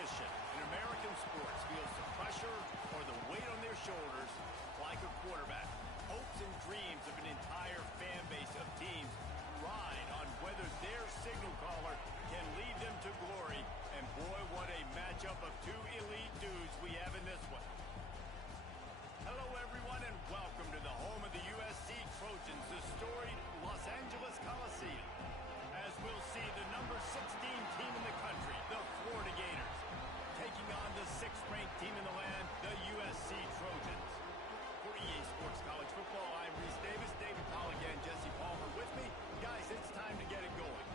position in American sports feels the pressure or the weight on their shoulders like a quarterback. Hopes and dreams of an entire fan base of teams ride on whether their signal caller can lead them to glory. And boy, what a matchup of two elite dudes we have in this one. Hello, everyone, and welcome to the home of the USC Trojans, the storied Los Angeles Coliseum. As we'll see the number 16 team in the country, the Florida Gators, taking on the 6th-ranked team in the land, the USC Trojans. For EA Sports College Football, I'm Reese Davis, David Pollock, and Jesse Palmer with me. Guys, it's time to get it going.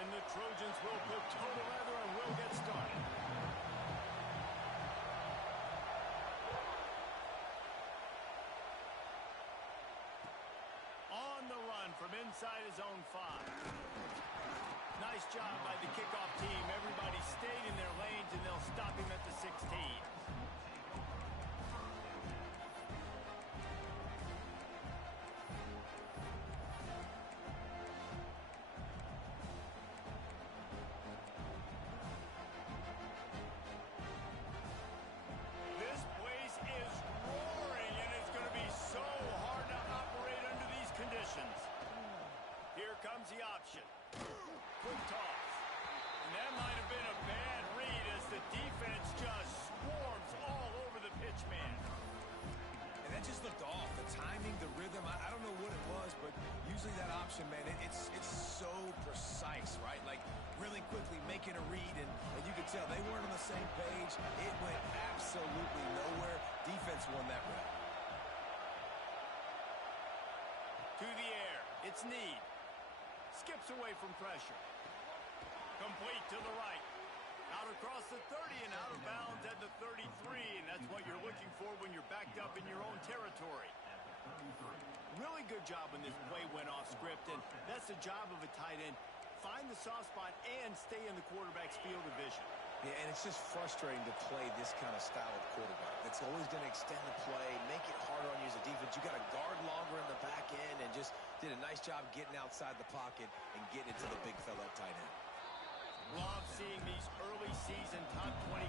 And the Trojans will put toe to leather and will get started. On the run from inside his own 5. Nice job by the kickoff team. Everybody stayed in their lanes, and they'll stop him at the 16. Here comes the option. Quick toss. And that might have been a bad read as the defense just swarms all over the pitch man. And that just looked off. The timing, the rhythm, I don't know what it was, but usually that option, man, it's so precise, right? Like really quickly making a read, and you could tell they weren't on the same page. It went absolutely nowhere. Defense won that round. To the air. It's Need. Skips away from pressure. Complete to the right. Out across the 30 and out of bounds at the 33. And that's what you're looking for when you're backed up in your own territory. Really good job when this play went off script. And that's the job of a tight end. Find the soft spot and stay in the quarterback's field of vision. Yeah, and it's just frustrating to play this kind of style of quarterback. That's always going to extend the play, make it harder on you as a defense. You got to guard longer in the back end, and just did a nice job getting outside the pocket and getting it to the big fella at tight end. Love seeing these early season top 25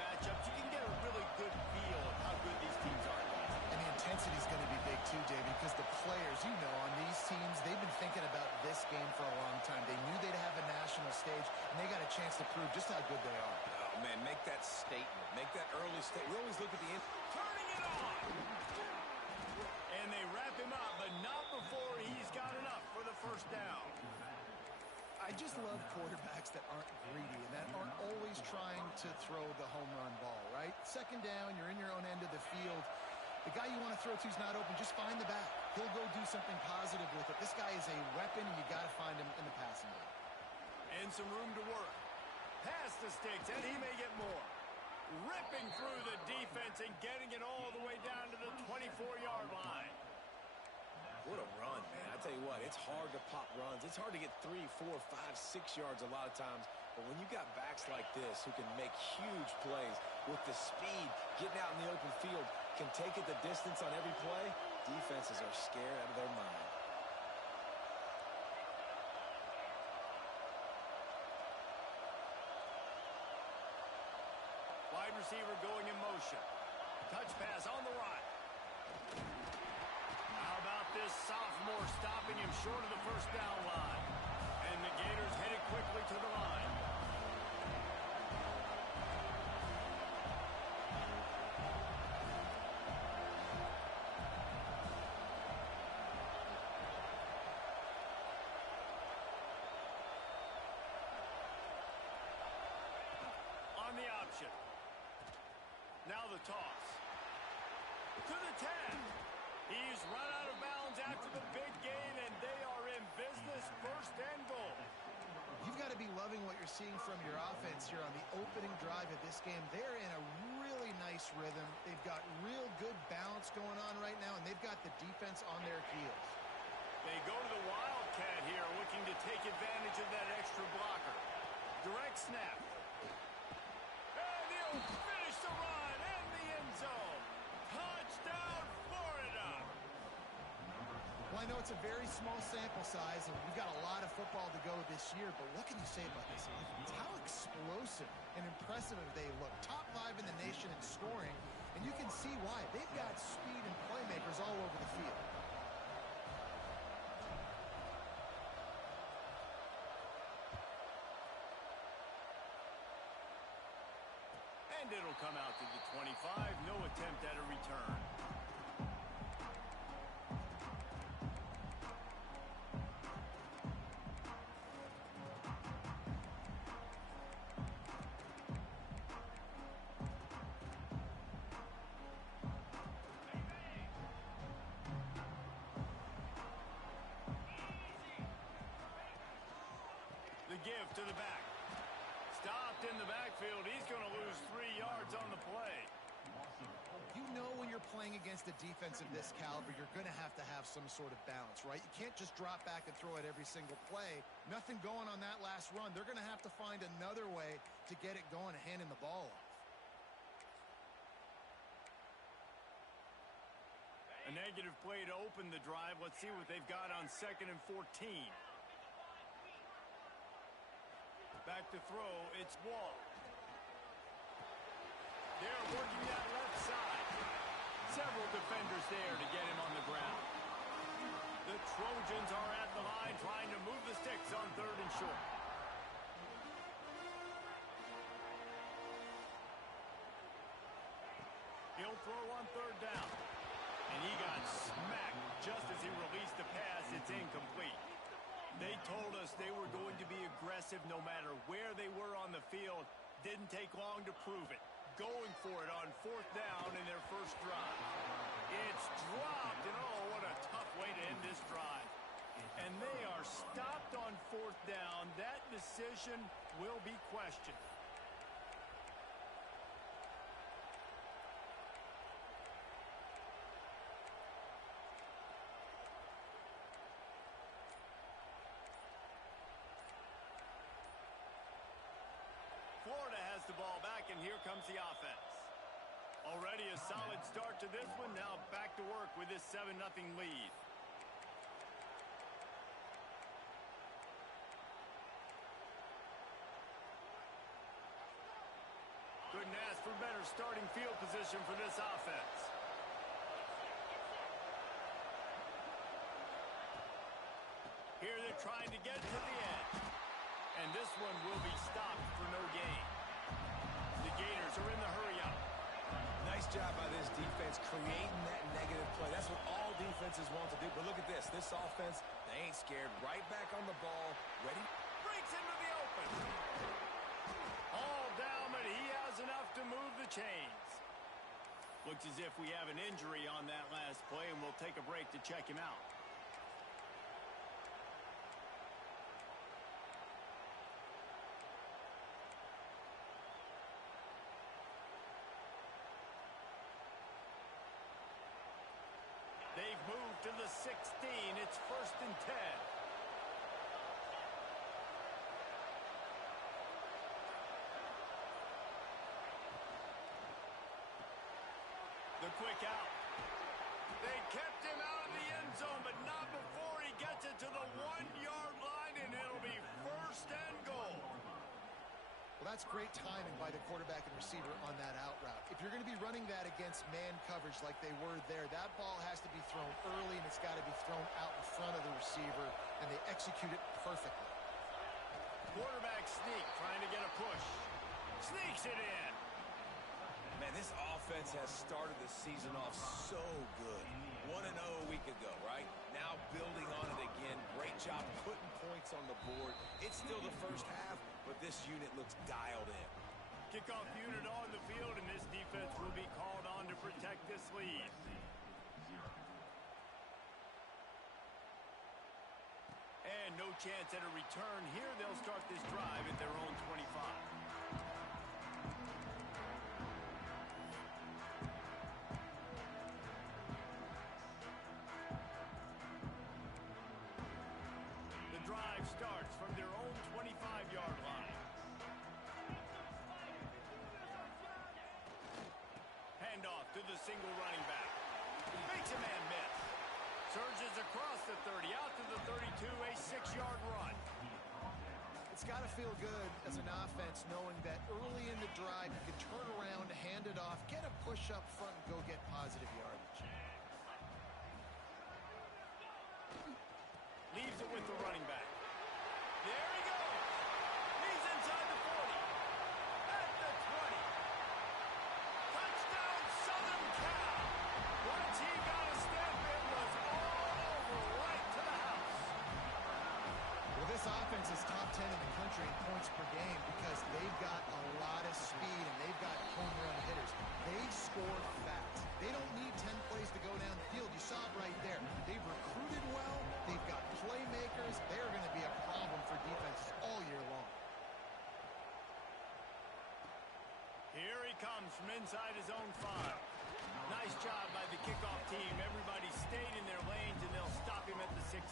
matchups. You can get a really good feel of how good these teams are. And the intensity is going to be big too, David, because the players, you know, on these teams, they've been thinking about this game for a long time. They knew they'd have a national stage, and they got a chance to prove just how good they are. Oh, man, make that statement. Make that early statement. We always look at the end. Turning it on! And they wrap him up, but not before he's got enough for the first down. I just love quarterbacks that aren't greedy and that aren't always trying to throw the home run ball, right? Second down, you're in your own end of the field. The guy you want to throw to is not open. Just find the back. He'll go do something positive with it. This guy is a weapon, and you got to find him in the passing game. And some room to work. Past the sticks, and he may get more. Ripping through the defense and getting it all the way down to the 24-yard line. What a run, man. I tell you what, it's hard to pop runs. It's hard to get 3, 4, 5, 6 yards a lot of times. But when you got backs like this who can make huge plays with the speed, getting out in the open field, can take it the distance on every play, defenses are scared out of their mind. Wide receiver going in motion. Touch pass on the right. How about this sophomore stopping him short of the first down line? And the Gators headed quickly to the line. On the option. Now the toss. To the 10. He's run out of bounds after the big gain, and they are in business, first and goal. You've got to be loving what you're seeing from your offense here on the opening drive of this game. They're in a really nice rhythm. They've got real good balance going on right now, and they've got the defense on their heels. They go to the Wildcat here, looking to take advantage of that extra blocker. Direct snap. And he'll finish the run in the end zone. Touchdown, Florida! Well, I know it's a very small sample size, and we've got a lot of football to go this year, but what can you say about this offense? How explosive and impressive they look. Top 5 in the nation in scoring, and you can see why. They've got speed and playmakers all over the field. And it'll come out to the 25. No attempt at a return. The give to the back. Stopped in the backfield. He's going to lose 3 yards on the play. You know when you're playing against a defense of this caliber, you're going to have some sort of balance, right? You can't just drop back and throw it every single play. Nothing going on that last run. They're going to have to find another way to get it going and handing the ball off. A negative play to open the drive. Let's see what they've got on 2nd and 14. Back to throw, it's Wall. They're working that left side. Several defenders there to get him on the ground. The Trojans are at the line trying to move the sticks on 3rd and short. He'll throw on 3rd down. And he got smacked just as he released the pass. It's incomplete. They told us they were going to be aggressive no matter where they were on the field. Didn't take long to prove it. Going for it on 4th down in their first drive. It's dropped, and oh, what a tough way to end this drive. And they are stopped on 4th down. That decision will be questioned. Florida has the ball back, and here comes the offense. Already a solid start to this one. Now back to work with this 7-0 lead. Couldn't ask for better starting field position for this offense. Here they're trying to get to the edge. And this one will be stopped for no gain. The Gators are in the hurry-up. Nice job by this defense creating that negative play. That's what all defenses want to do. But look at this. This offense, they ain't scared. Right back on the ball. Ready? Breaks into the open. All down, but he has enough to move the chains. Looks as if we have an injury on that last play, and we'll take a break to check him out. They've moved to the 16. It's 1st and 10. The quick out. They kept him out of the end zone, but not before he gets it to the 1-yard line, and it'll be 1st and goal. Well, that's great timing by the quarterback and receiver on that out route. If you're going to be running that against man coverage like they were there, that ball has to be thrown early, and it's got to be thrown out in front of the receiver, and they execute it perfectly. Quarterback sneak, trying to get a push. Sneaks it in. Man, this offense has started the season off so good. 1-0 a week ago, right? Now building on it again. Great job putting points on the board. It's still the first half, but this unit looks dialed in. Kickoff unit on the field, and this defense will be called on to protect this lead. And no chance at a return here. They'll start this drive at their own 25. The drive starts from their own 25-yard line. Handoff to the single running back. Makes a man miss. Surges across the 30, out to the 32, a 6-yard run. It's got to feel good as an offense knowing that early in the drive you can turn around, hand it off, get a push up front, and go get positive yardage. Leaves it with the running back. There he goes. He's inside the 40. At the 20. Touchdown, Southern Cal. Once he got a step, it was all over right to the house. Well, this offense is top 10 in the country in points per game because they've got a lot of speed and they've got home run hitters. They score fast. They don't need 10 plays to go down the field. You saw it right there. They've recruited well. They've got playmakers. They're going to be a problem for defenses all year long. Here he comes from inside his own 5. Nice job by the kickoff team. Everybody stayed in their lanes, and they'll stop him at the 16.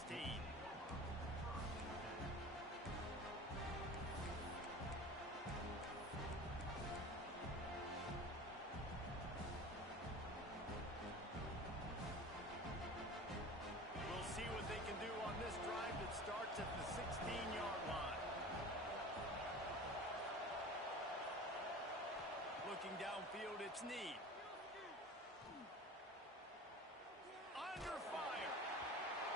We'll see what they can do on this drive that starts at the 16-yard line. Looking downfield, it's Need. Under fire.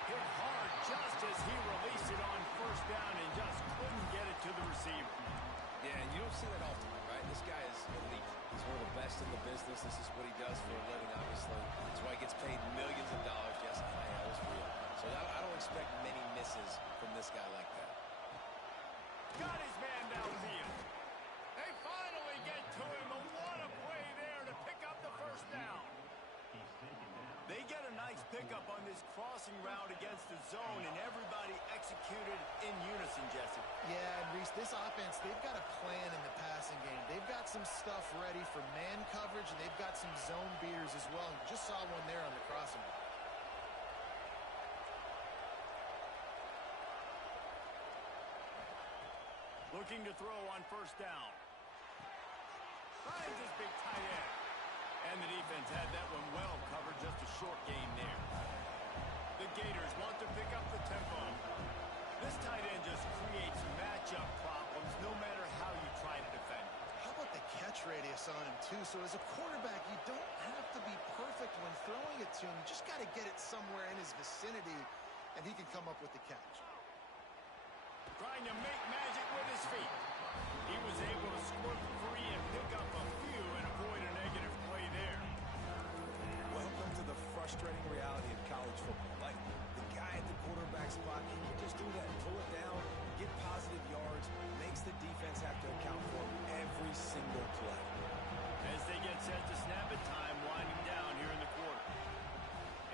Hit hard just as he released it on first down and just couldn't get it to the receiver. Yeah, and you don't see that often, right? This guy is elite. He's one of the best in the business. This is what he does for a living, obviously. That's why he gets paid millions of dollars. Yes, NIL is real. So I don't expect many misses from this guy like that. Got his man downfield. They finally get to him, and what a play there to pick up the first down. They get a nice pickup on this crossing route against the zone, and everybody executed in unison, Jesse. Yeah, and Reese, this offense, they've got a plan in the passing game. They've got some stuff ready for man coverage, and they've got some zone beaters as well. You just saw one there on the crossing route. Looking to throw on first down. Finds his big tight end. And the defense had that one well covered, just a short gain there. The Gators want to pick up the tempo. This tight end just creates matchup problems no matter how you try to defend. How about the catch radius on him, too? So as a quarterback, you don't have to be perfect when throwing it to him. You just got to get it somewhere in his vicinity, and he can come up with the catch. Trying to make magic with his feet. He was able to squirt free and pick up a few and avoid a negative play there. Welcome to the frustrating reality of college football. Like, the guy at the quarterback spot, he can just do that, pull it down, get positive yards, makes the defense have to account for him every single play. As they get set to snap it, time winding down here in the quarter.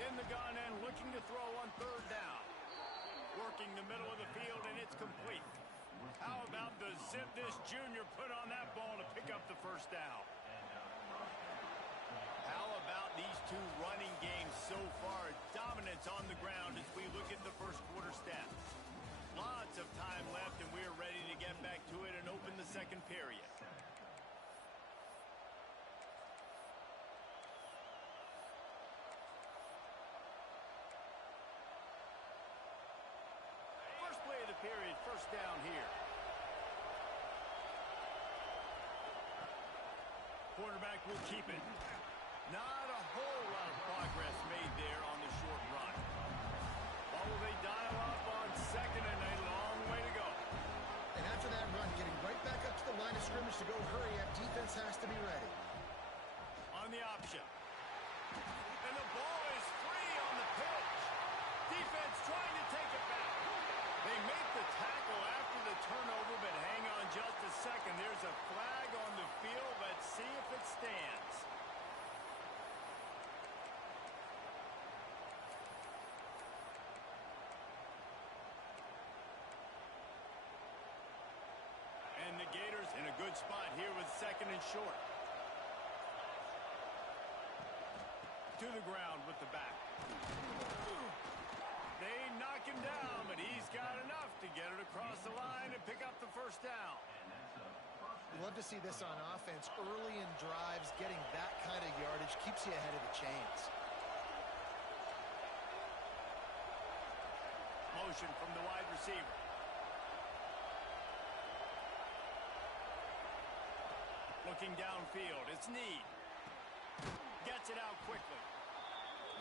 In the gun and looking to throw on third down. Working the middle of the field, and it's complete. How about the zip this junior put on that ball to pick up the first down? How about these two running games so far? Dominance on the ground as we look at the first quarter stats. Lots of time left, and we're ready to get back to it and open the second period. First play of the period, first down here. Quarterback will keep it. Not a whole lot of progress made there on the short run. What will they dial up on second and a long way to go? And after that run, getting right back up to the line of scrimmage to go hurry up, defense has to be ready. On the option. And the ball is free on the pitch. Defense trying to take it back. They make the tackle after the turnover, but hang on just a second. There's a flag on the field. Let's see if it stands. And the Gators in a good spot here with second and short. To the ground with the back. They knock him down, but he's got enough to get it across the line and pick up the first down. You love to see this on offense. Early in drives, getting that kind of yardage keeps you ahead of the chains. motion from the wide receiver. Looking downfield, it's Need. Gets it out quickly.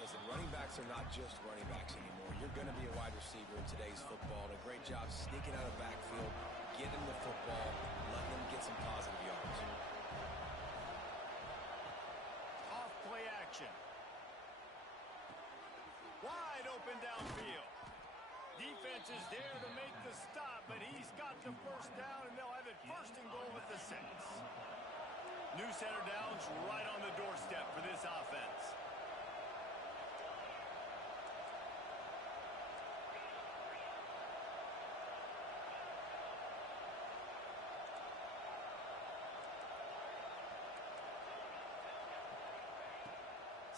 Listen, running backs are not just running backs anymore. You're going to be a wide receiver in today's football. And a great job sneaking out of the backfield, getting the football, letting them get some positive yards. Off play action. Wide open downfield. Defense is there to make the stop, but he's got the first down, and they'll have it first and goal at the 6. New center downs right on the doorstep for this offense.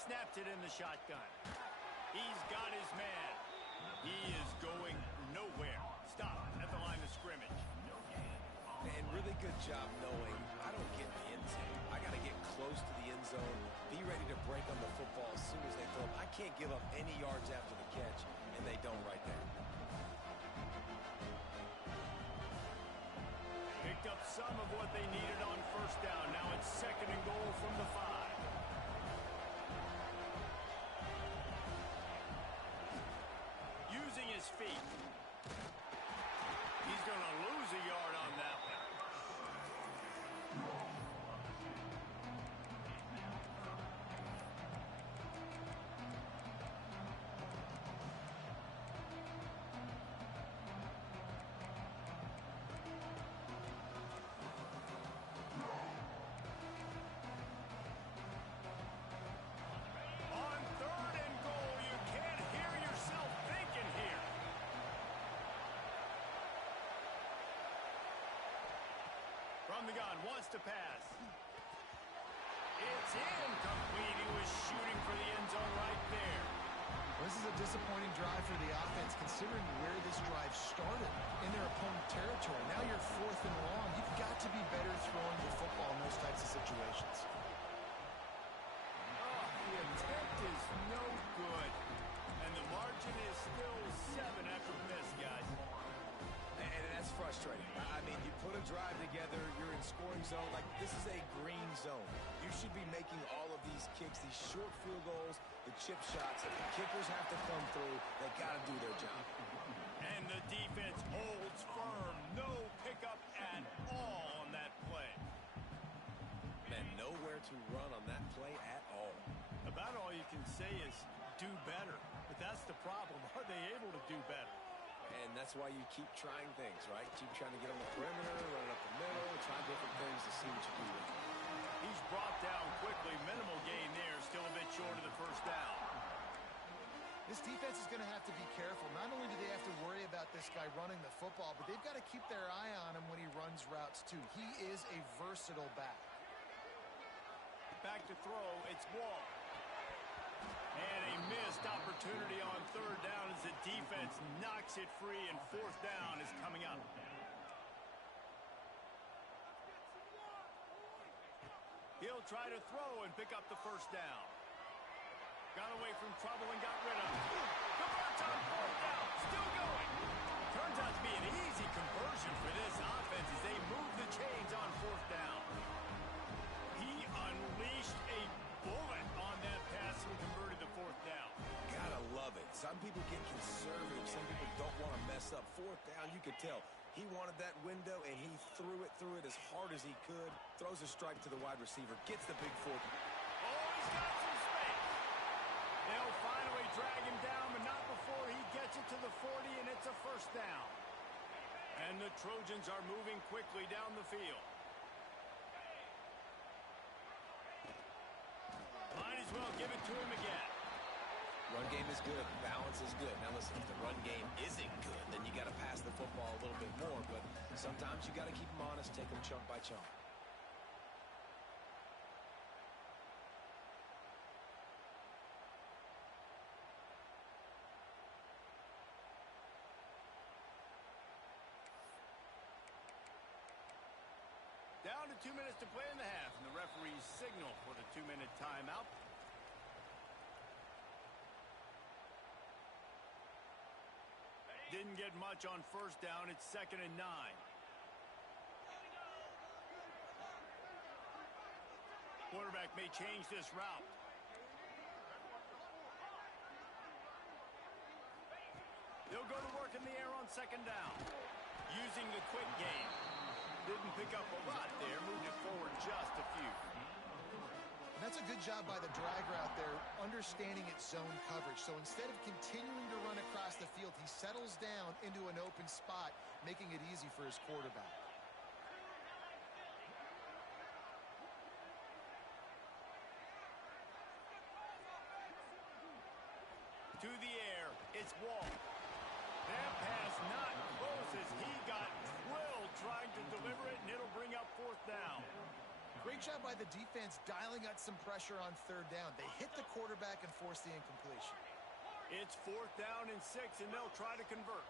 Snapped it in the shotgun. He's got his man. He is going nowhere. Stop at the line of scrimmage. And really good job knowing I don't get in the end zone. I got to get close to the end zone, be ready to break on the football as soon as they throw it. I can't give up any yards after the catch, and they don't right there. Picked up some of what they needed on first down. Now it's second and goal from the 5. Using his feet. He's going to lose a yard on that one. On third and goal, you can't hear yourself thinking here. From the gun, wants to pass. It's incomplete. He was shooting for the end zone right there. This is a disappointing drive for the offense, considering where this drive started in their opponent territory. Now you're 4th and long. You've got to be better throwing the football in those types of situations. Oh, the attempt is no good. And the margin is still 7 after the miss, guys. And that's frustrating. I mean, you put a drive together, you're in scoring zone. Like, this is a green zone. You should be making all of these kicks, these short field goals, the chip shots. If the kickers have to come through, they got to do their job. And the defense holds firm. No pickup at all on that play. Man, nowhere to run on that play at all. About all you can say is do better. But that's the problem. Are they able to do better? And that's why you keep trying things, right? Keep trying to get on the perimeter, run it up the middle, try different things to see what you can do. He's brought down quickly. Minimal gain there. Still a bit short of the first down. This defense is going to have to be careful. Not only do they have to worry about this guy running the football, but they've got to keep their eye on him when he runs routes, too. He is a versatile back. Back to throw. It's Wall. And a missed opportunity on third down as the defense knocks it free, and fourth down is coming up. He'll try to throw and pick up the first down. Got away from trouble and got rid of it. Converts on fourth down. Still going. Turns out to be an easy conversion for this offense as they move the chains on fourth down. He unleashed a bullet on that pass and converted the fourth down. Gotta love it. Some people get conservative. Some people don't want to mess up. Fourth down, you could tell. He wanted that window, and he threw it as hard as he could. Throws a strike to the wide receiver. Gets the big 4. Oh, he's got some space. They'll finally drag him down, but not before he gets it to the 40, and it's a first down. And the Trojans are moving quickly down the field. Might as well give it to him again. Run game is good. Balance is good. Now listen, if the run game isn't good, then you got to pass the football a little bit more. But sometimes you got to keep them honest, take them chunk by chunk. Down to 2 minutes to play in the half, and the referees signal for the 2-minute timeout. Didn't get much on first down. It's 2nd and 9. Quarterback may change this route. They'll go to work in the air on 2nd down. Using the quick game. Didn't pick up a lot there. Moved it forward just a few. And that's a good job by the drag route there, understanding its zone coverage. So instead of continuing to run across the field, he settles down into an open spot, making it easy for his quarterback. To the air, it's Wall. That pass not close as he got drilled trying to deliver it, and it'll bring up 4th down. Great job by the defense dialing out some pressure on 3rd down. They hit the quarterback and forced the incompletion. It's 4th down and 6, and they'll try to convert.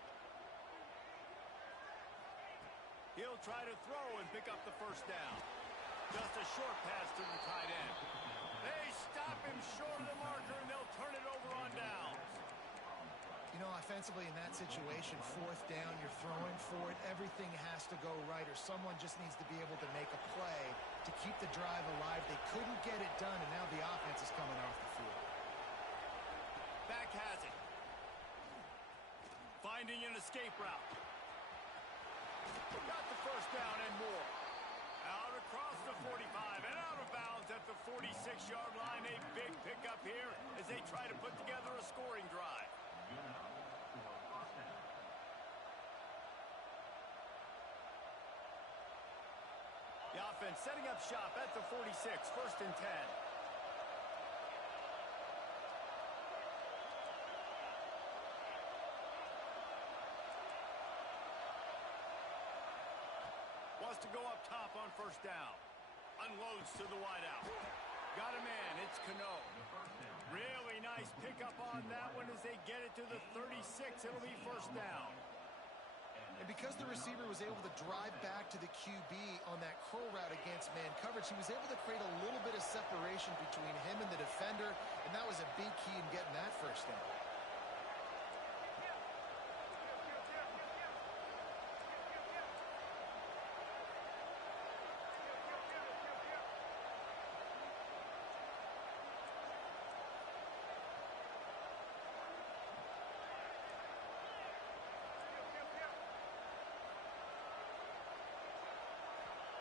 He'll try to throw and pick up the 1st down. Just a short pass to the tight end. They stop him short of the marker, and they'll turn it over on downs. You know, offensively in that situation, 4th down, you're throwing for it. Everything has to go right, or someone just needs to be able to make a play to keep the drive alive. They couldn't get it done, and now the offense is coming off the field. Back has it. Finding an escape route. Got the 1st down and more. Out across the 45 and out of bounds at the 46-yard line. A big pickup here as they try to put together a scoring drive. The offense setting up shop at the 46, 1st and 10. Wants to go up top on 1st down. Unloads to the wideout. Got a man, it's Ncaa. Really nice pickup on that one as they get it to the 36. It'll be 1st down. And because the receiver was able to drive back to the QB on that curl route against man coverage, he was able to create a little bit of separation between him and the defender, and that was a big key in getting that 1st down.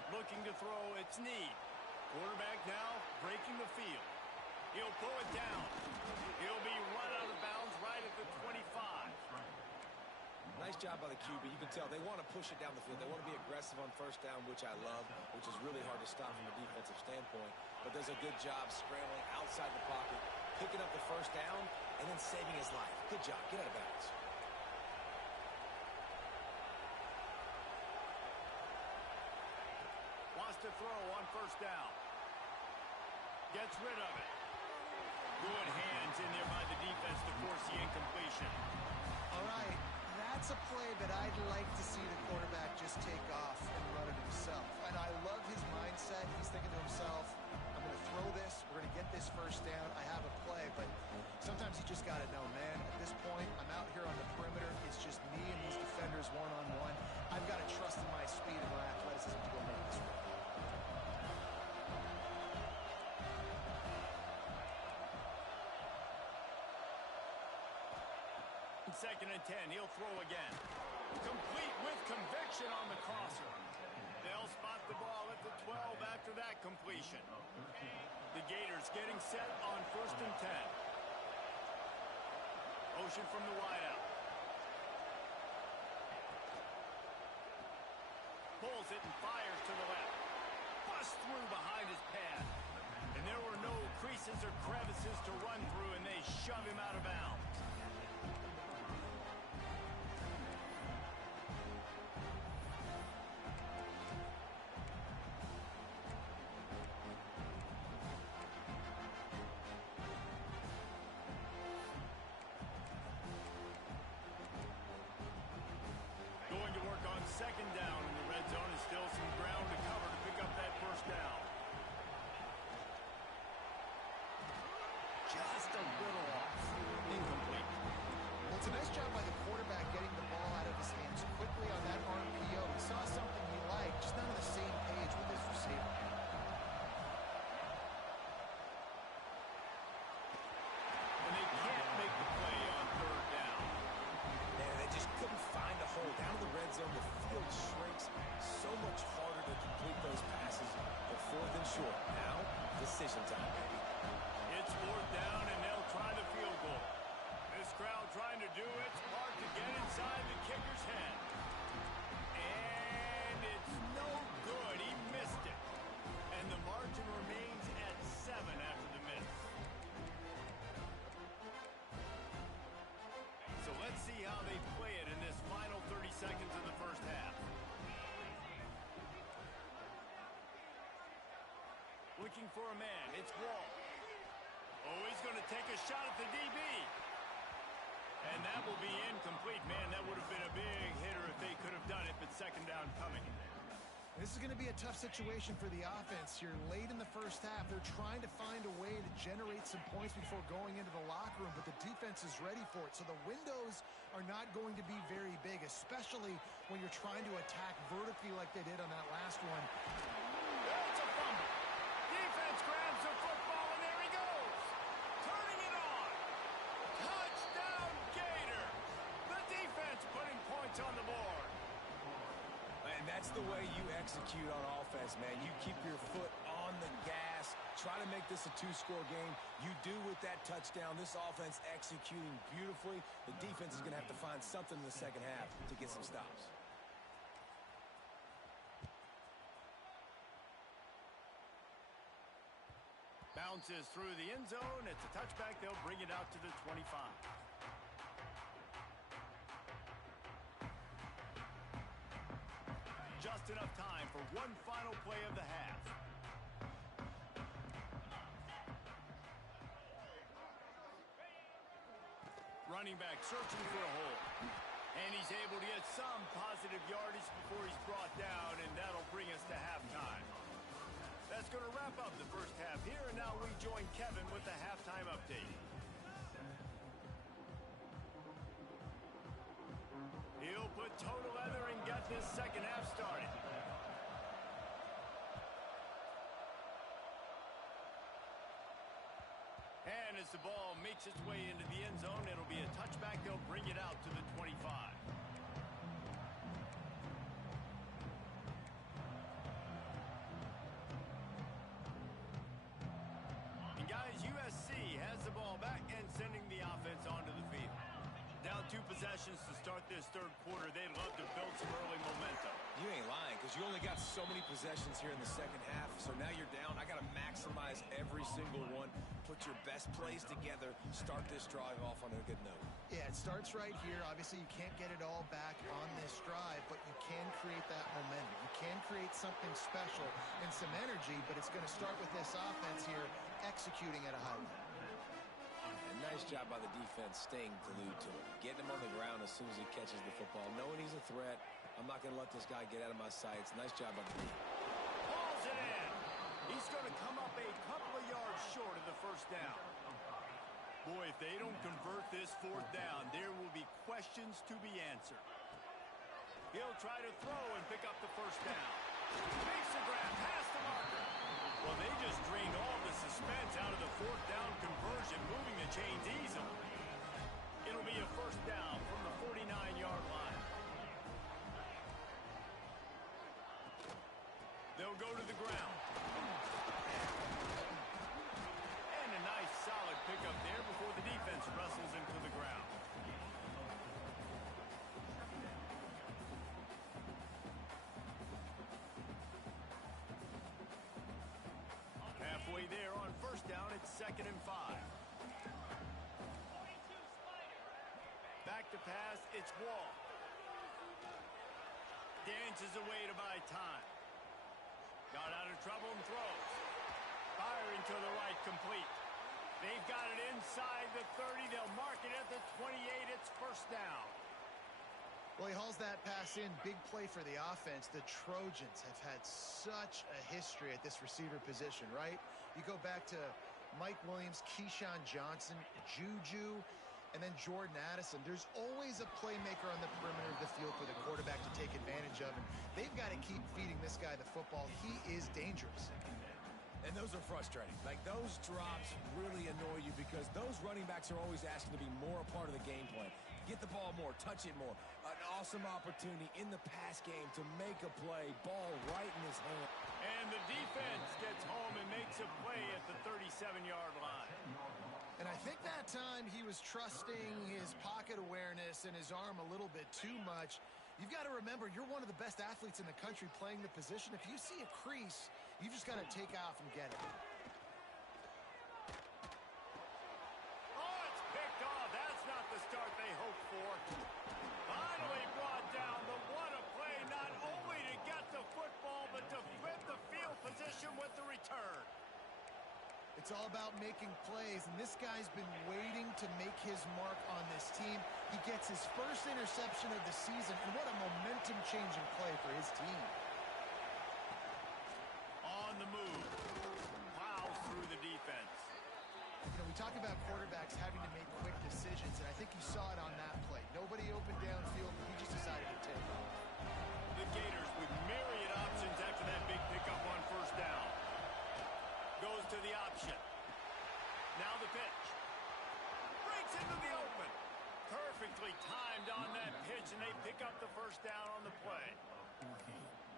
Looking to throw, it's Need. Quarterback now breaking the field. He'll pull it down. He'll be run out of bounds right at the 25. Nice job by the QB. You can tell they want to push it down the field. They want to be aggressive on 1st down, which I love, which is really hard to stop from a defensive standpoint. But there's a good job scrambling outside the pocket, picking up the 1st down, and then saving his life. Good job. Get out of bounds. Wants to throw on 1st down. Gets rid of it. Good hands in there by the defense to force the incompletion. All right, that's a play that I'd like to see the quarterback just take off and run it himself. And I love his mindset. He's thinking to himself, I'm going to throw this. We're going to get this 1st down. I have a play. But sometimes you just got to know, man, at this point, I'm out here on the perimeter. It's just me and these defenders one-on-one. I've got to trust in my speed and my athleticism to go make this work. 2nd and 10. He'll throw again. Complete with conviction on the crosser. They'll spot the ball at the 12 after that completion. The Gators getting set on 1st and 10. Motion from the wideout. Pulls it and fires to the left. Busts through behind his pad. And there were no creases or crevices to run through, and they shove him out of bounds. Going to work on 2nd down in the red zone, and still some ground to cover to pick up that 1st down. Just a little off. Incomplete. decision time, baby. It's fourth down, and they'll try the field goal. This crowd trying to do its part to get inside the kicker's head. And it's no good. He missed it. And the margin remains at 7 after the miss. So let's see how they play it in this final 30 seconds of the first half. Looking for a man. It's Wall. Oh, he's going to take a shot at the DB. And that will be incomplete. Man, that would have been a big hitter if they could have done it, but second down coming. This is going to be a tough situation for the offense here. Late in the first half, they're trying to find a way to generate some points before going into the locker room, but the defense is ready for it. So the windows are not going to be very big, especially when you're trying to attack vertically like they did on that last one. It's a fumble. Defense grabs the football, and there he goes. Turning it on. Touchdown, Gator. The defense putting points on the board. And that's the way you execute on offense, man. You keep your foot on the gas. Try to make this a two-score game. You do with that touchdown. This offense executing beautifully. The defense is going to have to find something in the second half to get some stops. Bounces through the end zone. It's a touchback. They'll bring it out to the 25. Just enough time for one final play of the half. Running back searching for a hole. And he's able to get some positive yardage before he's brought down, and that'll bring us to halftime. That's going to wrap up the first half here, and now we join Kevin with the halftime update. He'll put total leather and get this second half started. And as the ball makes its way into the end zone, it'll be a touchback. They'll bring it out to the 25. And guys, USC has the ball back and sending the offense onto the field. Down 2 possessions to start this third quarter. They'd love to build some early momentum. You ain't lying, because you only got so many possessions here in the second half, so now you're down. I got to maximize every single one. Put your best plays together. Start this drive off on a good note. Yeah, it starts right here. Obviously, you can't get it all back on this drive, but you can create that momentum. You can create something special and some energy, but it's going to start with this offense here executing at a high level. And nice job by the defense staying glued to him. Getting him on the ground as soon as he catches the football. Knowing he's a threat. I'm not going to let this guy get out of my sights. Nice job by the defense. Hauls it in. He's going to come up a couple of yards short of the first down. Boy, if they don't convert this fourth down, there will be questions to be answered. He'll try to throw and pick up the first down. Makes the grab past the marker. Well, they just drained all the suspense out of the fourth down conversion, moving the chains easily. It'll be a first down from the 49-yard line. They'll go to the ground. And a nice solid pickup there before the defense wrestles into the ground. Halfway there on first down, it's 2nd and 5. Back to pass, it's Wall. Dances away to buy time. Got out of trouble and throws. Firing to the right, complete. They've got it inside the 30. They'll mark it at the 28. It's first down. Well, he hauls that pass in. Big play for the offense. The Trojans have had such a history at this receiver position, right? You go back to Mike Williams, Keyshawn Johnson, Juju, and then Jordan Addison. There's always a playmaker on the perimeter of the field for the quarterback to take advantage of, and they've got to keep feeding this guy the football. He is dangerous. And those are frustrating. Like, those drops really annoy you because those running backs are always asking to be more a part of the game plan. Get the ball more, touch it more. An awesome opportunity in the pass game to make a play. Ball right in his hand. And the defense gets home and makes a play 7-yard line. And I think that time he was trusting his pocket awareness and his arm a little bit too much. You've got to remember, you're one of the best athletes in the country playing the position. If you see a crease, you've just got to take off and get it. Oh, it's picked off. That's not the start they hoped for. Finally brought down, but what a play, not only to get the football, but to flip the field position with the return. It's all about making plays, and this guy's been waiting to make his mark on this team. He gets his first interception of the season, and what a momentum-changing play for his team. On the move. Plows through the defense. You know, we talk about quarterbacks having to make quick decisions, and I think you saw it on that play. Nobody open downfield, but he just decided to take off. The Gators with myriad options after that big pickup on first down. Goes to the option. Now the pitch. Breaks into the open. Perfectly timed on that pitch, and they pick up the first down on the play.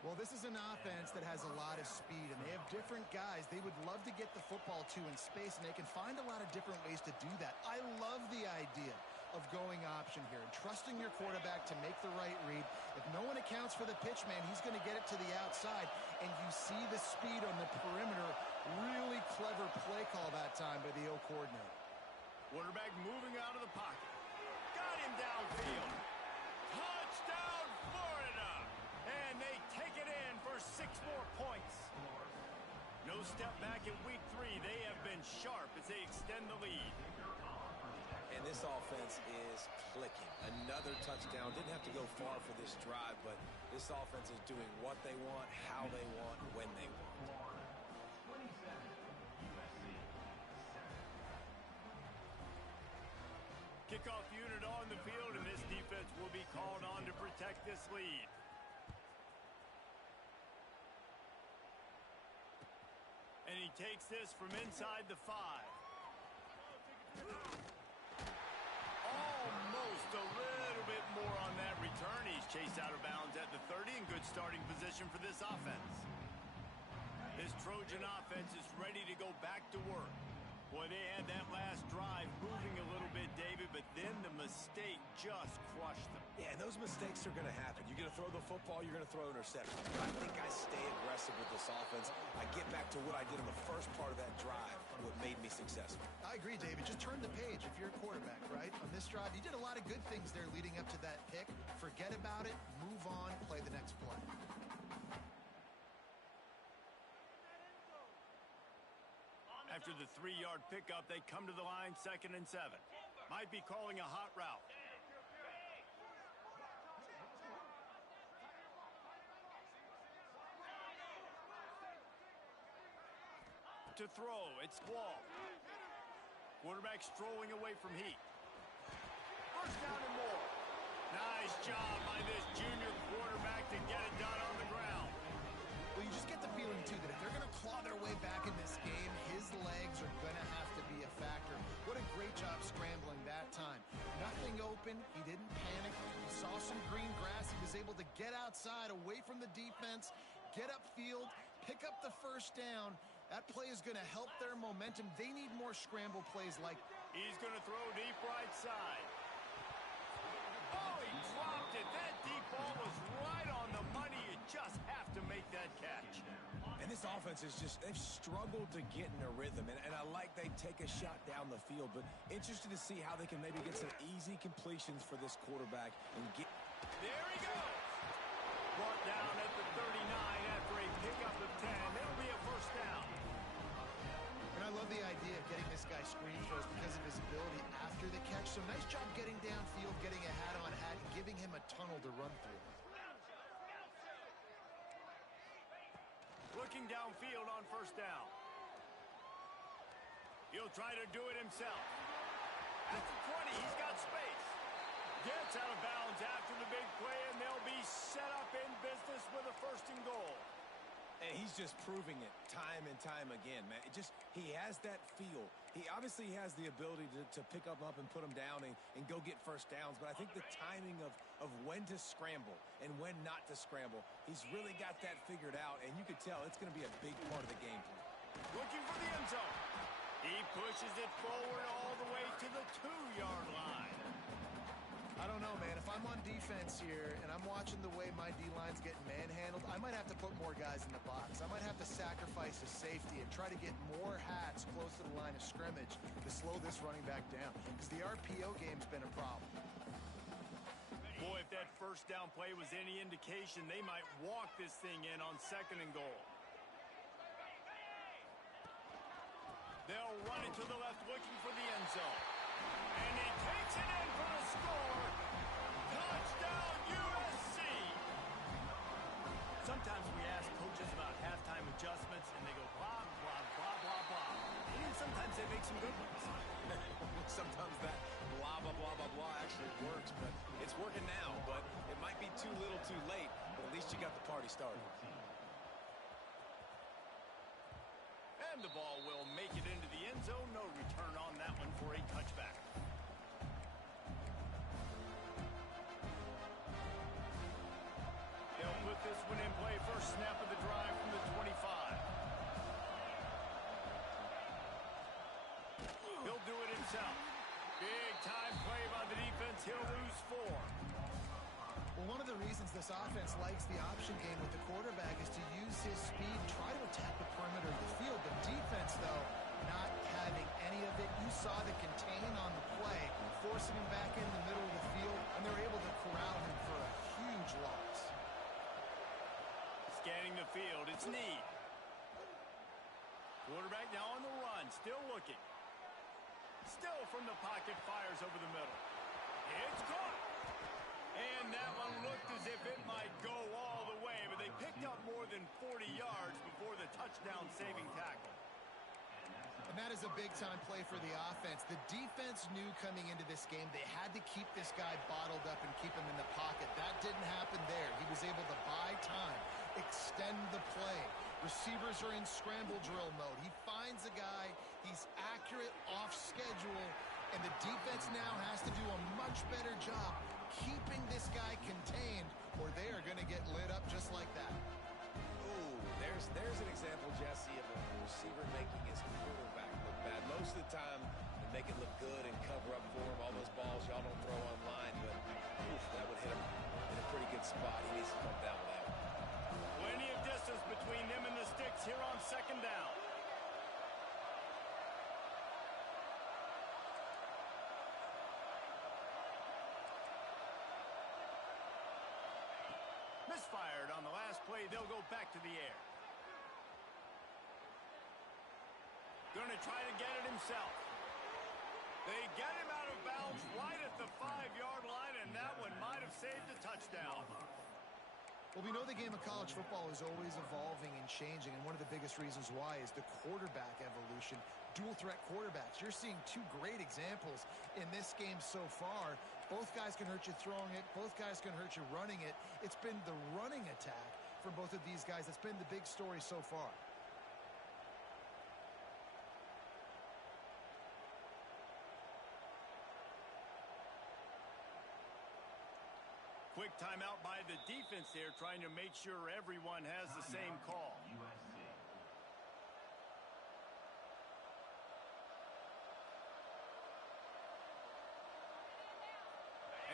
Well, this is an offense that has a lot of speed, and they have different guys they would love to get the football to in space, and they can find a lot of different ways to do that. I love the idea of going option here and trusting your quarterback to make the right read. If no one accounts for the pitch, man, he's going to get it to the outside, and you see the speed on the perimeter. Really clever play call that time by the O coordinator. Quarterback moving out of the pocket. Got him downfield. Touchdown, Florida! And they take it in for 6 more points. No step back in week 3. They have been sharp as they extend the lead. And this offense is clicking. Another touchdown. Didn't have to go far for this drive, but this offense is doing what they want, how they want, when they want. Kickoff unit on the field, and this defense will be called on to protect this lead. And he takes this from inside the 5. Almost a little bit more on that return. He's chased out of bounds at the 30 in good starting position for this offense. This Trojan offense is ready to go back to work. Boy, they had that last drive moving a little bit, David, but then the mistake just crushed them. Yeah, and those mistakes are going to happen. You're going to throw the football, you're going to throw interception. But I think I stay aggressive with this offense. I get back to what I did in the first part of that drive, what made me successful. I agree, David. Just turn the page if you're a quarterback, right? On this drive, you did a lot of good things there leading up to that pick. Forget about it, move on, play the next play. After the 3-yard pickup, they come to the line 2nd and 7. Might be calling a hot route. To throw, it's Wall. Quarterback strolling away from heat. First down and more. Nice job by this junior quarterback to get it done on the ground. Well, you just get the feeling, too, that if they're going to claw their way back in this game, his legs are going to have to be a factor. What a great job scrambling that time. Nothing open. He didn't panic. He saw some green grass. He was able to get outside, away from the defense, get upfield, pick up the first down. That play is going to help their momentum. They need more scramble plays like that. He's going to throw deep right side. Oh, he dropped it. That deep ball was right on the money. You just have to make that catch. And this offense is just, they've struggled to get in a rhythm. And I like they take a shot down the field, but interested to see how they can maybe get some easy completions for this quarterback and get. There he goes. Brought down at the 39 after a pickup of 10. It'll be a first down. And I love the idea of getting this guy screen throws because of his ability after the catch. So nice job getting downfield, getting a hat-on-hat, and giving him a tunnel to run through. Looking downfield on first down. He'll try to do it himself. At the 20, he's got space. Gets out of bounds after the big play, and they'll be set up in business with a 1st and goal. And he's just proving it time and time again, man. He has that feel. He obviously has the ability to pick up and put him down and go get first downs. But I think the timing of when to scramble and when not to scramble, he's really got that figured out. And you could tell it's going to be a big part of the game plan. Looking for the end zone. He pushes it forward all the way to the 2-yard line. I don't know, man. If I'm on defense here and I'm watching the way my D-line's getting manhandled, I might have to put more guys in the box. I might have to sacrifice a safety and try to get more hats close to the line of scrimmage to slow this running back down, because the RPO game's been a problem. Boy, if that first down play was any indication, they might walk this thing in on 2nd and goal. They'll run it to the left, looking for the end zone. And he takes it in for the score. Touchdown, USC! Sometimes we ask coaches about halftime adjustments, and they go blah, blah, blah, blah, blah. And then sometimes they make some good ones. Sometimes that blah, blah, blah, blah, blah actually works, but it's working now. But it might be too little too late, but at least you got the party started. And the ball will make it into the end zone. No return on that one for a touchback. They'll put this one in play. First snap of the drive from the 25. He'll do it himself. Big time play by the defense. He'll lose 4. Well, one of the reasons this offense likes the option game with the quarterback is to use his speed, try to attack the perimeter of the field. The defense, though, not having any of it. You saw the contain on the play, forcing him back in the middle of the field, and they're able to corral him for a huge loss. Scanning the field, it's Ncaa. Quarterback now on the run, still looking. Still from the pocket, fires over the middle. It's caught. And that one looked as if it might go all the way, but they picked up more than 40 yards before the touchdown-saving tackle. And that is a big-time play for the offense. The defense knew coming into this game they had to keep this guy bottled up and keep him in the pocket. That didn't happen there. He was able to buy time, extend the play. Receivers are in scramble drill mode. He finds a guy, he's accurate off schedule, and the defense now has to do a much better job keeping this guy contained, or they are going to get lit up just like that. Ooh, there's an example, Jesse, of a receiver making his quarterback look bad. Most of the time, they make it look good and cover up for him. All those balls y'all don't throw online, but oof, that would hit him in a pretty good spot. He needs to come down with that one. Plenty of distance between them and the sticks here on 2nd down. Misfired on the last play. They'll go back to the air. Going to try to get it himself. They get him out of bounds right at the 5-yard line, and that one might have saved a touchdown. Well, we know the game of college football is always evolving and changing, and one of the biggest reasons why is the quarterback evolution. Dual threat quarterbacks. You're seeing 2 great examples in this game so far. Both guys can hurt you throwing it. Both guys can hurt you running it. It's been the running attack for both of these guys that's been the big story so far. Quick timeout by the defense there, trying to make sure everyone has the same call.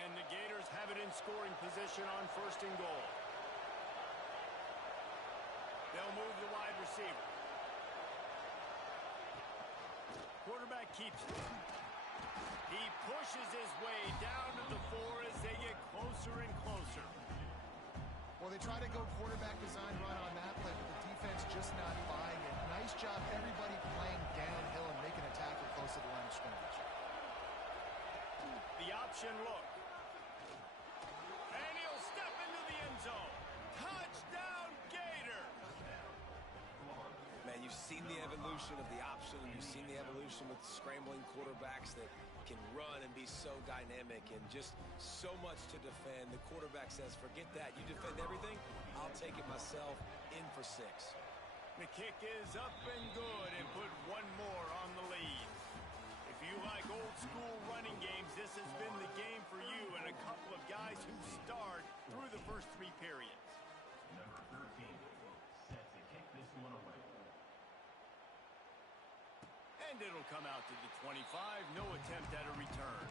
And the Gators have it in scoring position on 1st and goal. They'll move the wide receiver. Quarterback keeps it. He pushes his way down to the 4 as they get closer and closer. Well, they try to go quarterback design run on that play, but the defense just not buying it. Nice job, everybody playing downhill and making a tackle close to the line of scrimmage. The option look. And he'll step into the end zone. Touchdown, Gators! Man, you've seen the evolution of the option, and you've seen the evolution with scrambling quarterbacks that can run and be so dynamic and just so much to defend. The quarterback says, forget that. You defend everything, I'll take it myself. In for 6. The kick is up and good, and put one more on the lead. If you like old school running games, this has been the game for you and a couple of guys who starred through the first 3 periods. Number 13, set to kick this one away. And it'll come out to the 25. No attempt at a return.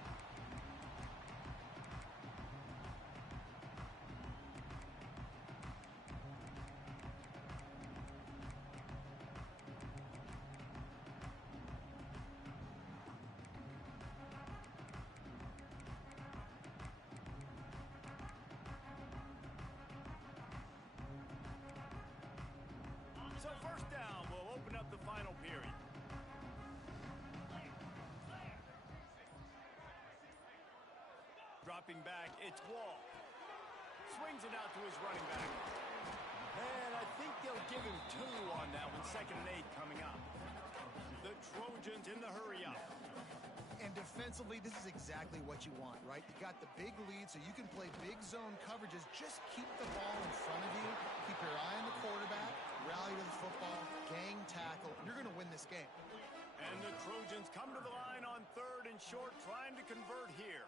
So first down will open up the final period. Dropping back, it's Wall. Swings it out to his running back. And I think they'll give him 2 on that one. 2nd and 8 coming up. The Trojans in the hurry up. And defensively, this is exactly what you want, right? You got the big lead, so you can play big zone coverages. Just keep the ball in front of you. Keep your eye on the quarterback. Rally to the football. Gang tackle. You're going to win this game. And the Trojans come to the line on 3rd and short, trying to convert here.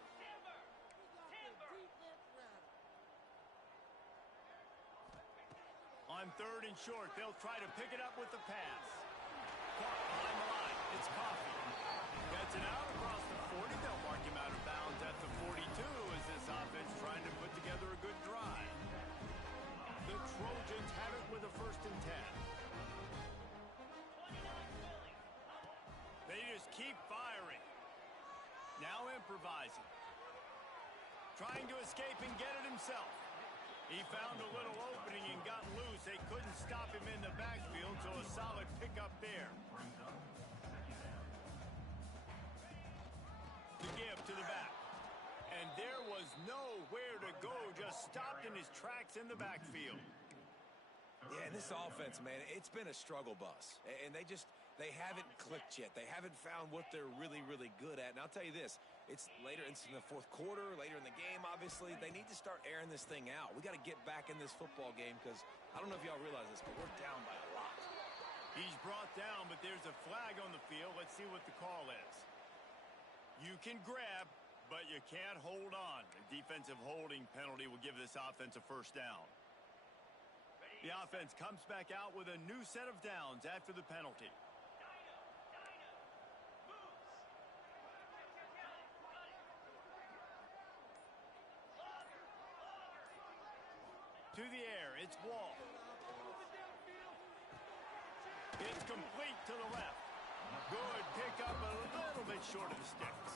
On 3rd and short, they'll try to pick it up with the pass. Caught behind the line. It's Coffee. Gets it out across the 40. They'll mark him out of bounds at the 42 as this offense trying to put together a good drive. The Trojans have it with a 1st and 10. They just keep firing. Now improvising. Trying to escape and get it himself. He found a little opening and got loose. They couldn't stop him in the backfield, so a solid pickup there. The give to the back. And there was nowhere to go, just stopped in his tracks in the backfield. Yeah, and this offense, man, it's been a struggle bus. And they haven't clicked yet. They haven't found what they're really, really good at. And I'll tell you this, it's later, it's in the 4th quarter, later in the game, obviously. They need to start airing this thing out. We got to get back in this football game because I don't know if y'all realize this, but we're down by a lot. He's brought down, but there's a flag on the field. Let's see what the call is. You can grab, but you can't hold on. A defensive holding penalty will give this offense a 1st down. The offense comes back out with a new set of downs after the penalty. To the air, it's Wall. It's complete to the left. Good pickup, a little bit short of the sticks.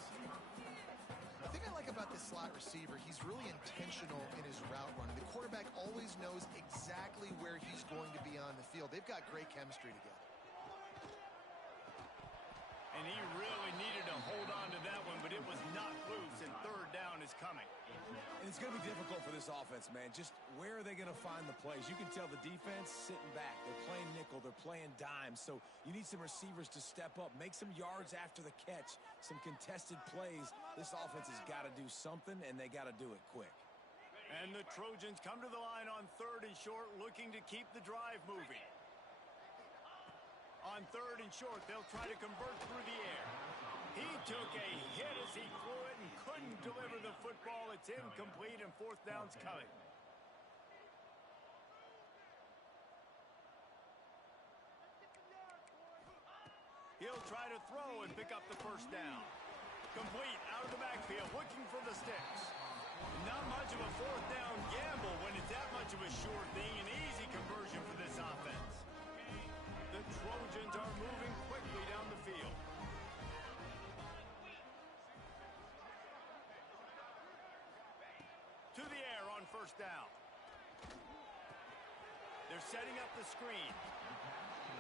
The thing I like about this slot receiver, he's really intentional in his route running. The quarterback always knows exactly where he's going to be on the field. They've got great chemistry together. And he really needed to hold on to that one, but it was knocked loose, and 3rd down is coming. And it's going to be difficult for this offense, man. Just where are they going to find the plays? You can tell the defense sitting back. They're playing nickel. They're playing dime. So you need some receivers to step up, make some yards after the catch, some contested plays. This offense has got to do something, and they got to do it quick. And the Trojans come to the line on 3rd and short, looking to keep the drive moving. On 3rd and short, they'll try to convert through the air. He took a hit as he threw it and couldn't deliver the football. It's incomplete, and 4th down's coming. He'll try to throw and pick up the 1st down. Complete out of the backfield, looking for the sticks. Not much of a 4th down gamble when it's that much of a sure thing. An easy conversion for this offense. The Trojans are moving quickly down the field. To the air on 1st down. They're setting up the screen.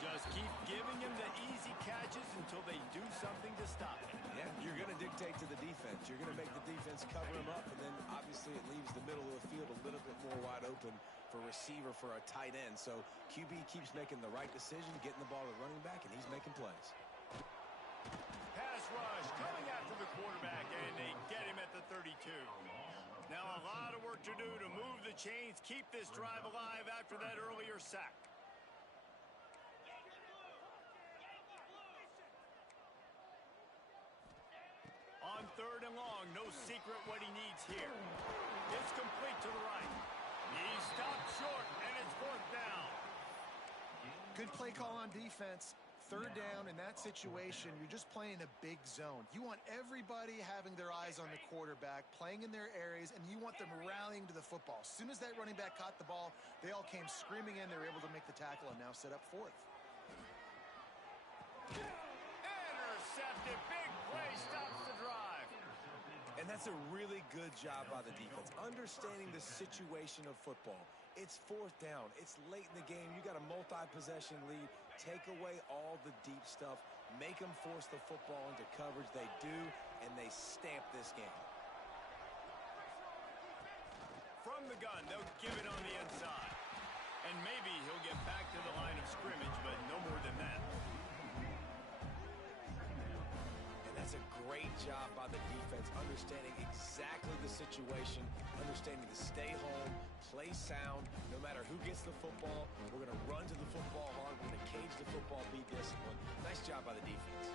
Just keep giving him the easy catches until they do something to stop it. Yeah, you're going to dictate to the defense. You're going to make the defense cover him up, and then obviously it leaves the middle of the field a little bit more wide open for receiver, for a tight end. So QB keeps making the right decision, getting the ball to running back, and he's making plays. Pass rush coming after the quarterback, and they get him at the 32. Now a lot of work to do to move the chains, keep this drive alive after that earlier sack. On 3rd and long, no secret what he needs here. It's complete to the right. He stopped short, and it's 4th down. Good play call on defense. Third down in that situation, you're just playing a big zone. You want everybody having their eyes on the quarterback, playing in their areas, and you want them rallying to the football. As soon as that running back caught the ball, they all came screaming in. They were able to make the tackle and now set up fourth. Intercepted. Big play stops the drive. And that's a really good job by the defense, understanding the situation of football. It's fourth down. It's late in the game. You got a multi-possession lead. Take away all the deep stuff. Make them force the football into coverage. They do, and they stamp this game. From the gun, they'll give it on the inside. And maybe he'll get back to the line of scrimmage, but no more than that. That's a great job by the defense, understanding exactly the situation, understanding to stay home, play sound. No matter who gets the football, we're going to run to the football hard. We're going to cage the football, be disciplined. Nice job by the defense.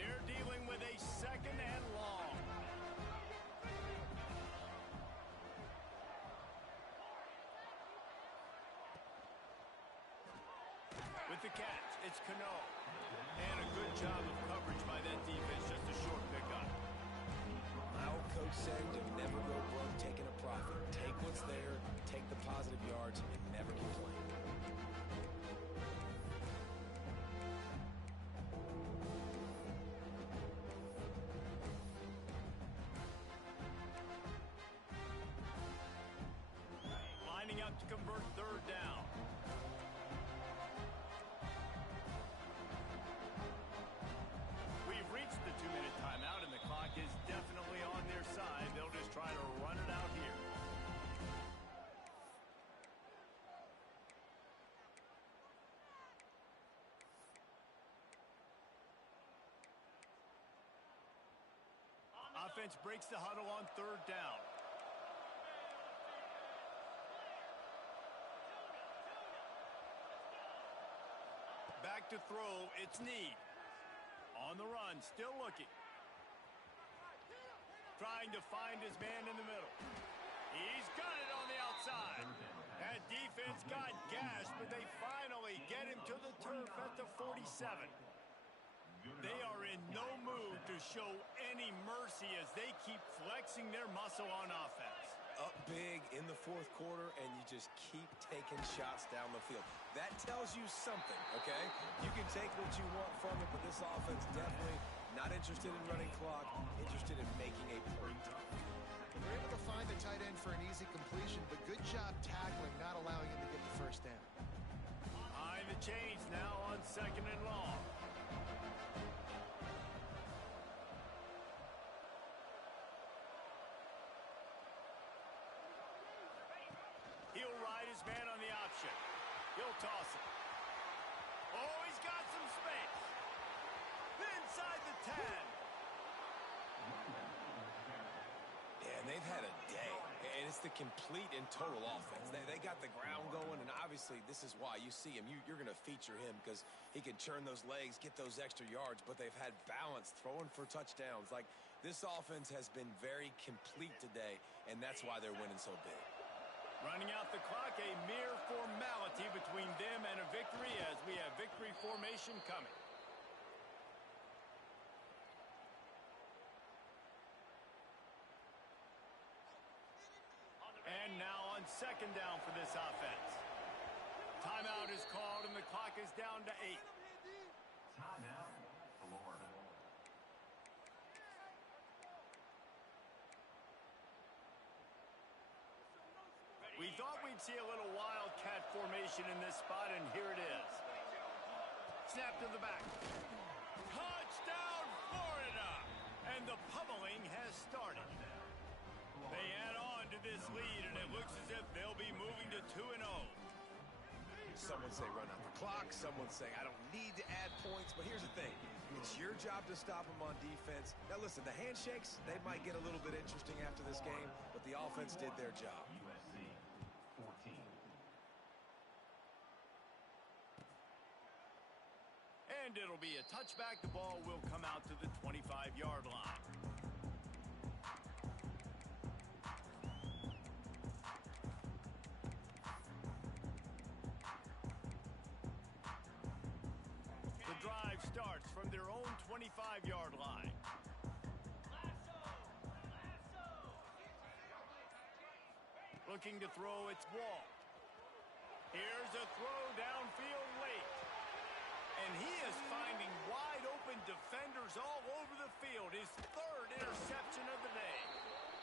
They're dealing with a second and long. With the catch, it's Ncaa. And a good job of coverage by that defense, just a short pickup. My old coach said to never go broke taking a profit. Take what's there, take the positive yards, and never complain. Lining up to convert third down. We've reached the 2-minute timeout, and the clock is definitely on their side. They'll just try to run it out here. Offense breaks the huddle on third down. Back to throw, it's Ncaa. On the run, still looking. Trying to find his man in the middle. He's got it on the outside. That defense got gashed, but they finally get him to the turf at the 47. They are in no mood to show any mercy as they keep flexing their muscle on offense. Up big in the fourth quarter, and you just keep taking shots down the field. That tells you something, okay? You can take what you want from it, but this offense definitely not interested in running clock, interested in making a point. They're able to find the tight end for an easy completion, but good job tackling, not allowing him to get the first down. Behind the chains now on second and long. He'll ride his man on the option. He'll toss it. Oh, he's got some space. Inside the 10. Yeah, and they've had a day. And it's the complete and total offense. They got the ground going, and obviously this is why you see him. You're going to feature him because he can churn those legs, get those extra yards, but they've had balance, throwing for touchdowns. Like, this offense has been very complete today, and that's why they're winning so big. Running out the clock, a mere formality between them and a victory as we have victory formation coming. And now on second down for this offense. Timeout is called and the clock is down to 8. Timeout, Florida. We thought we'd see a little wildcat formation in this spot, and here it is. Snap to the back. Touchdown, Florida! And the pummeling has started. They add on to this lead, and it looks as if they'll be moving to 2-0. Some would say run out the clock. Some would say I don't need to add points. But here's the thing. It's your job to stop them on defense. Now, listen, the handshakes, they might get a little bit interesting after this game, but the offense did their job. USC 14. And it'll be a touchback. The ball will come out to the 25-yard line. their own 25-yard line. Looking to throw its wall. Here's a throw downfield late. And he is finding wide-open defenders all over the field. His third interception of the day.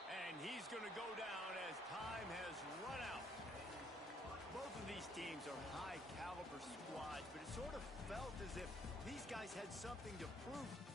And he's going to go down as time has run out. Both of these teams are high-caliber squads, but it sort of felt as if these guys had something to prove.